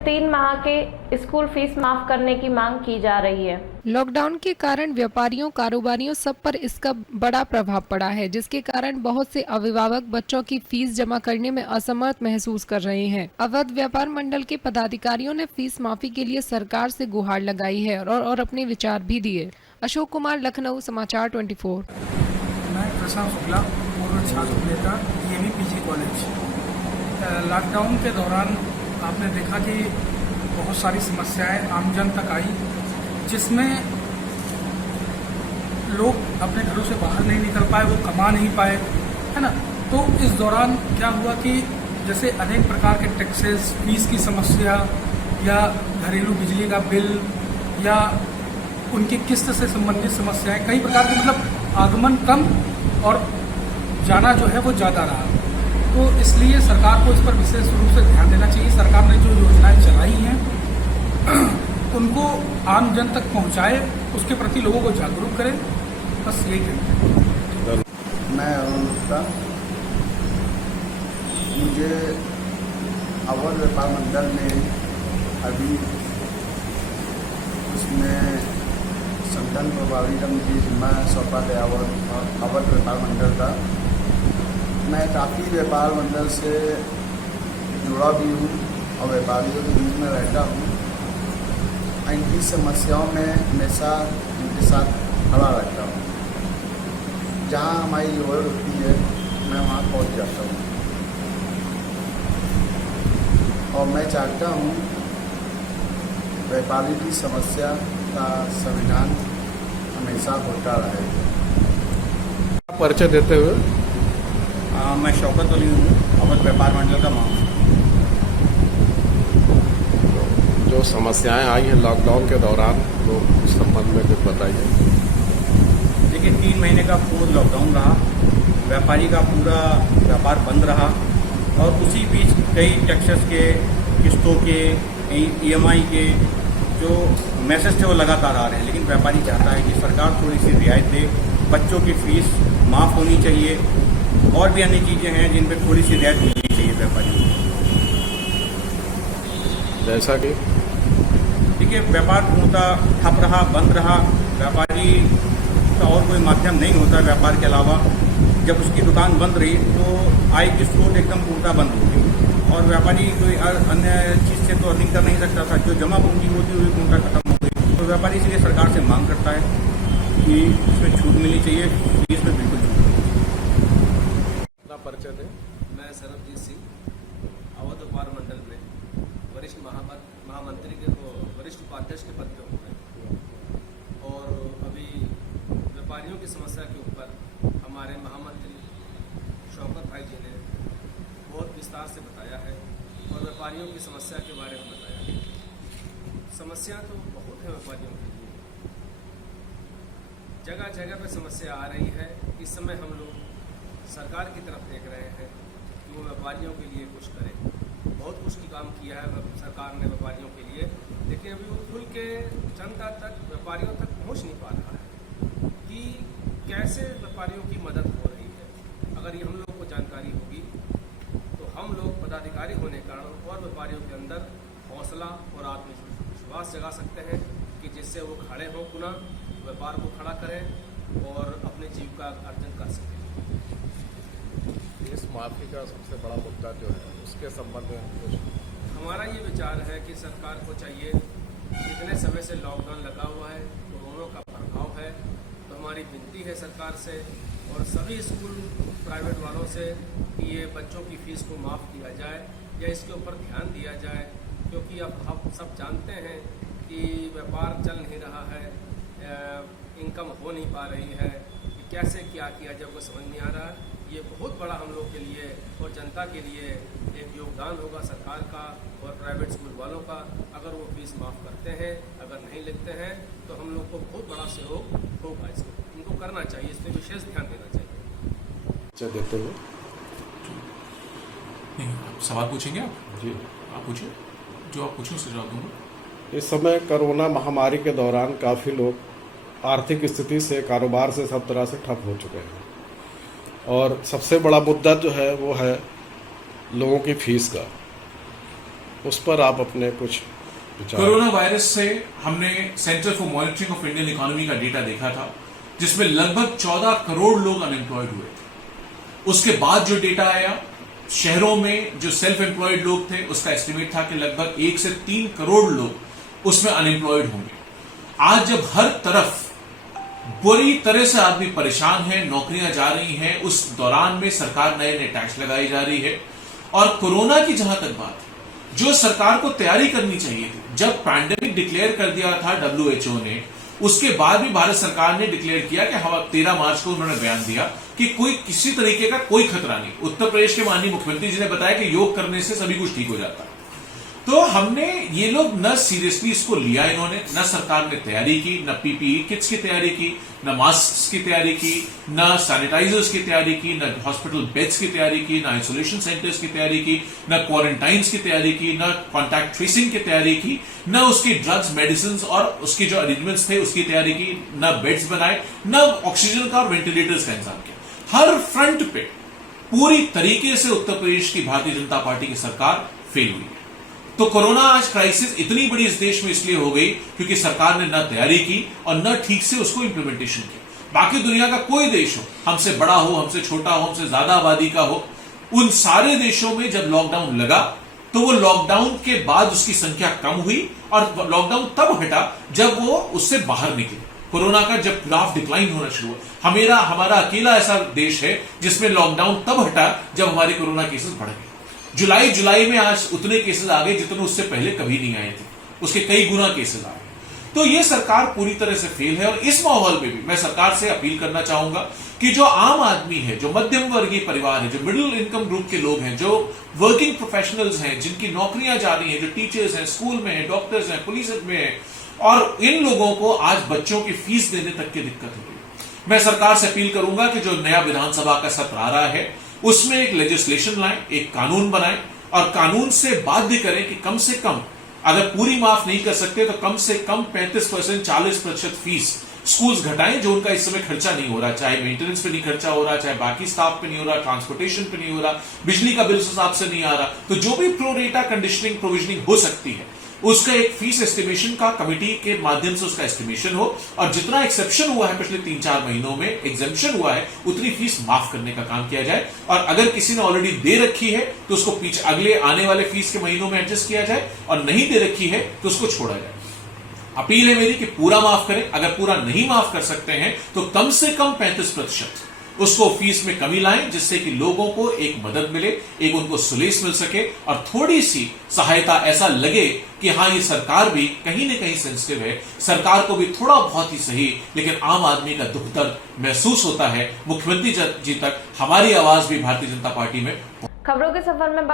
3 माह के school fees माफ करने की मांग की जा रही है। लॉकडाउन के कारण व्यापारियों, कारोबारियों सब पर इसका बड़ा प्रभाव पड़ा है, जिसके कारण बहुत से अभिभावक बच्चों की फीस जमा करने में असमर्थ महसूस कर रहे हैं। अवध व्यापार मंडल के पदाधिकारियों ने फीस माफी के लिए सरकार से गुहार लगाई है और अपने विचार भी दिए। अशोक कुमार, लखनऊ, समाचार 24। मैं प्रशांत शुक्ला, पूर्व छात्र नेता, DAV PG कॉलेज। लॉकडाउन के दौरान आपने देखा कि बहुत सारी समस्याएं आमजन तक आई, जिसमें लोग अपने घरों से बाहर नहीं निकल पाए, वो कमा नहीं पाए, है ना। तो इस दौरान क्या हुआ कि जैसे अनेक प्रकार के टैक्सेस, फीस की समस्या या घरेलू बिजली का बिल या उनकी किस्त से संबंधित समस्याएं, कई प्रकार की, मतलब आगमन कम और जाना जो है वो ज़्यादा रहा। तो इसलिए सरकार को इस पर विशेष रूप से ध्यान देना चाहिए। सरकार ने जो योजनाएं चलाई हैं उनको आम जन तक पहुंचाए, उसके प्रति लोगों को जागरूक करें, बस यही कहते हैं। मैं अरुण गुप्ता, मुझे अवध व्यापार मंडल ने अभी उसमें संगठन प्रभारी की जिम्मा सौंपा गया अवध व्यापार मंडल का। मैं काफ़ी व्यापार मंडल से जुड़ा भी हूँ और व्यापारियों के बीच में रहता हूँ। इनकी समस्याओं में हमेशा इनके साथ खड़ा रहता हूँ। जहाँ हमारी ज़रूरत होती है मैं वहाँ पहुँच जाता हूँ और मैं चाहता हूँ व्यापारी की समस्या का समाधान हमेशा होता रहे। परिचय देते हुए मैं शौकत अली हूँ, अवध व्यापार मंडल का मामला। जो समस्याएं आई हैं लॉकडाउन के दौरान, तो उस संबंध में कुछ बताइए। देखिए, 3 महीने का पूर्ण लॉकडाउन रहा, व्यापारी का पूरा व्यापार बंद रहा और उसी बीच कई टैक्सेस के, किस्तों के, EMI के जो मैसेज थे वो लगातार आ रहे हैं। लेकिन व्यापारी चाहता है कि सरकार थोड़ी सी रियायत दे, बच्चों की फीस माफ़ होनी चाहिए और भी अन्य चीज़ें हैं जिन पर थोड़ी सी रियायत मिलनी चाहिए व्यापारियों को। जैसा कि देखिए, व्यापार पूर्णतः ठप रहा, बंद रहा। व्यापारी का और कोई माध्यम नहीं होता व्यापार के अलावा। जब उसकी दुकान बंद रही तो आय की स्रोत एकदम पूर्णतः बंद हो गई और व्यापारी कोई अन्य चीज़ से तो अर्निंग कर नहीं सकता था। जो जमा पूंजी होती हुई पूर्णतः खत्म हो गई। तो व्यापारी इसलिए सरकार से मांग करता है कि इसमें छूट मिलनी चाहिए, फीस में बिल्कुल छूट। परिचय दें। मैं सरबजीत सिंह, अवध व्यापार मंडल में वरिष्ठ महामंत्री के वरिष्ठ उपाध्यक्ष के पद पर हूँ मैं। और अभी व्यापारियों की समस्या के ऊपर हमारे महामंत्री शौकत भाई जी ने बहुत विस्तार से बताया है और व्यापारियों की समस्या के बारे में बताया। समस्या तो बहुत है व्यापारियों के लिए, जगह जगह पर समस्या आ रही है। इस समय हम लोग सरकार की तरफ देख रहे हैं कि वो व्यापारियों के लिए कुछ करे। बहुत कुछ काम किया है सरकार ने व्यापारियों के लिए, लेकिन अभी वो खुल के जनता तक, व्यापारियों तक पहुंच नहीं पा रहा है कि कैसे व्यापारियों की मदद हो रही है। अगर ये हम लोग को जानकारी होगी तो हम लोग पदाधिकारी होने के कारण और व्यापारियों के अंदर हौसला और आत्मविश्वास जगा सकते हैं कि जिससे वो खड़े हों, पुनः व्यापार को खड़ा करें और अपने जीविका अर्जन कर सकें। इस माफी का सबसे बड़ा मुद्दा जो है उसके संबंध में कुछ हमारा ये विचार है कि सरकार को चाहिए, इतने समय से लॉकडाउन लगा हुआ है, कोरोना का प्रभाव है, तो हमारी विनती है सरकार से और सभी स्कूल प्राइवेट वालों से कि ये बच्चों की फीस को माफ़ किया जाए या इसके ऊपर ध्यान दिया जाए। क्योंकि अब हम सब जानते हैं कि व्यापार चल नहीं रहा है, इनकम हो नहीं पा रही है, कि कैसे क्या किया जाए वो समझ नहीं आ रहा है। ये बहुत बड़ा हम लोग के लिए और जनता के लिए एक योगदान होगा सरकार का और प्राइवेट स्कूल वालों का, अगर वो फीस माफ़ करते हैं। अगर नहीं लिखते हैं तो हम लोग को बहुत बड़ा सहयोग होगा। इसको इनको करना चाहिए, इस पर विशेष ध्यान देना चाहिए। परिचय देते हुए। नहीं, आप सवाल पूछेंगे? आप जी, आप पूछिए, जो आप पूछें उससे जवाब दूंगा। इस समय कोरोना महामारी के दौरान काफ़ी लोग आर्थिक स्थिति से, कारोबार से सब तरह से ठप हो चुके हैं और सबसे बड़ा मुद्दा जो है वो है लोगों की फीस का। उस पर आप अपने कुछ विचार। कोरोना वायरस से हमने centre for monitoring of Indian economy का डेटा देखा था, जिसमें लगभग 14 करोड़ लोग अनएम्प्लॉयड हुए थे। उसके बाद जो डेटा आया, शहरों में जो सेल्फ एम्प्लॉयड लोग थे, उसका एस्टिमेट था कि लगभग 1 से 3 करोड़ लोग उसमें अनएम्प्लॉयड होंगे। आज जब हर तरफ बुरी तरह से आदमी परेशान है, नौकरियां जा रही हैं, उस दौरान में सरकार नए नए टैक्स लगाई जा रही है। और कोरोना की जहां तक बात है, जो सरकार को तैयारी करनी चाहिए थी, जब पैंडेमिक डिक्लेयर कर दिया था WHO ने, उसके बाद भी भारत सरकार ने डिक्लेयर किया कि 13 मार्च को उन्होंने बयान दिया कि कोई किसी तरीके का कोई खतरा नहीं। उत्तर प्रदेश के माननीय मुख्यमंत्री जी ने बताया कि योग करने से सभी कुछ ठीक हो जाता है। तो हमने, ये लोग न सीरियसली इसको लिया, इन्होंने न सरकार ने तैयारी की, न PPE किट्स की तैयारी की, न मास्क की तैयारी की, न सैनिटाइजर्स की तैयारी की, न हॉस्पिटल बेड्स की तैयारी की, न आइसोलेशन सेंटर्स की तैयारी की, न क्वारंटाइन्स की तैयारी की, न कॉन्टैक्ट ट्रेसिंग की तैयारी की, न उसकी ड्रग्स, मेडिसिन और उसके जो अरेंजमेंट्स थे उसकी तैयारी की, न बेड्स बनाए, न ऑक्सीजन का और वेंटिलेटर्स का इंतजाम किया। हर फ्रंट पे पूरी तरीके से उत्तर प्रदेश की भारतीय जनता पार्टी की सरकार फेल हुई है। तो कोरोना आज क्राइसिस इतनी बड़ी इस देश में इसलिए हो गई क्योंकि सरकार ने न तैयारी की और न ठीक से उसको इंप्लीमेंटेशन किया। बाकी दुनिया का कोई देश हो, हमसे बड़ा हो, हमसे छोटा हो, हमसे ज्यादा आबादी का हो, उन सारे देशों में जब लॉकडाउन लगा तो वो लॉकडाउन के बाद उसकी संख्या कम हुई और लॉकडाउन तब हटा जब वो उससे बाहर निकले। कोरोना का जब ग्राफ डिक्लाइन होना शुरू हुआ, हमारा अकेला ऐसा देश है जिसमें लॉकडाउन तब हटा जब हमारे कोरोना केसेस बढ़ गए। जुलाई में आज उतने केसेस आ गए जितने उससे पहले कभी नहीं आए थे, उसके कई गुना केसेस आए। तो ये सरकार पूरी तरह से फेल है। और इस माहौल में भी मैं सरकार से अपील करना चाहूंगा कि जो आम आदमी है, जो मध्यम वर्गीय परिवार है, जो मिडिल इनकम ग्रुप के लोग हैं, जो वर्किंग प्रोफेशनल्स हैं, जिनकी नौकरियां जा रही हैं, जो टीचर्स हैं, स्कूल में हैं, डॉक्टर्स हैं, पुलिस में हैं, और इन लोगों को आज बच्चों की फीस देने तक की दिक्कत हो रही। मैं सरकार से अपील करूंगा कि जो नया विधानसभा का सत्र आ रहा है उसमें एक लेजिस्लेशन लाएं, एक कानून बनाएं और कानून से बाध्य करें कि कम से कम, अगर पूरी माफ नहीं कर सकते तो कम से कम 35%, 40% फीस स्कूल्स घटाएं, जो उनका इस समय खर्चा नहीं हो रहा, चाहे मेंटेनेंस पे नहीं खर्चा हो रहा, चाहे बाकी स्टाफ पे नहीं हो रहा, ट्रांसपोर्टेशन पे नहीं हो रहा, बिजली का बिल उस हिसाब से नहीं आ रहा। तो जो भी प्रो रेटा कंडीशनिंग प्रोविजनिंग हो सकती है उसका एक फीस एस्टिमेशन का कमिटी के माध्यम से उसका एस्टिमेशन हो, और जितना एक्सेप्शन हुआ है पिछले 3-4 महीनों में, एग्जेम्पशन हुआ है, उतनी फीस माफ करने का काम किया जाए। और अगर किसी ने ऑलरेडी दे रखी है तो उसको पीछे अगले आने वाले फीस के महीनों में एडजस्ट किया जाए, और नहीं दे रखी है तो उसको छोड़ा जाए। अपील है मेरी कि पूरा माफ करें। अगर पूरा नहीं माफ कर सकते हैं तो कम से कम 35% उसको फीस में कमी लाएं, जिससे कि लोगों को एक मदद मिले, एक उनको सुलेस मिल सके और थोड़ी सी सहायता, ऐसा लगे कि हां ये सरकार भी कहीं ना कहीं सेंसिटिव है, सरकार को भी थोड़ा बहुत ही सही लेकिन आम आदमी का दुख दर्द महसूस होता है। मुख्यमंत्री जी तक हमारी आवाज भी भारतीय जनता पार्टी में। खबरों के सफर में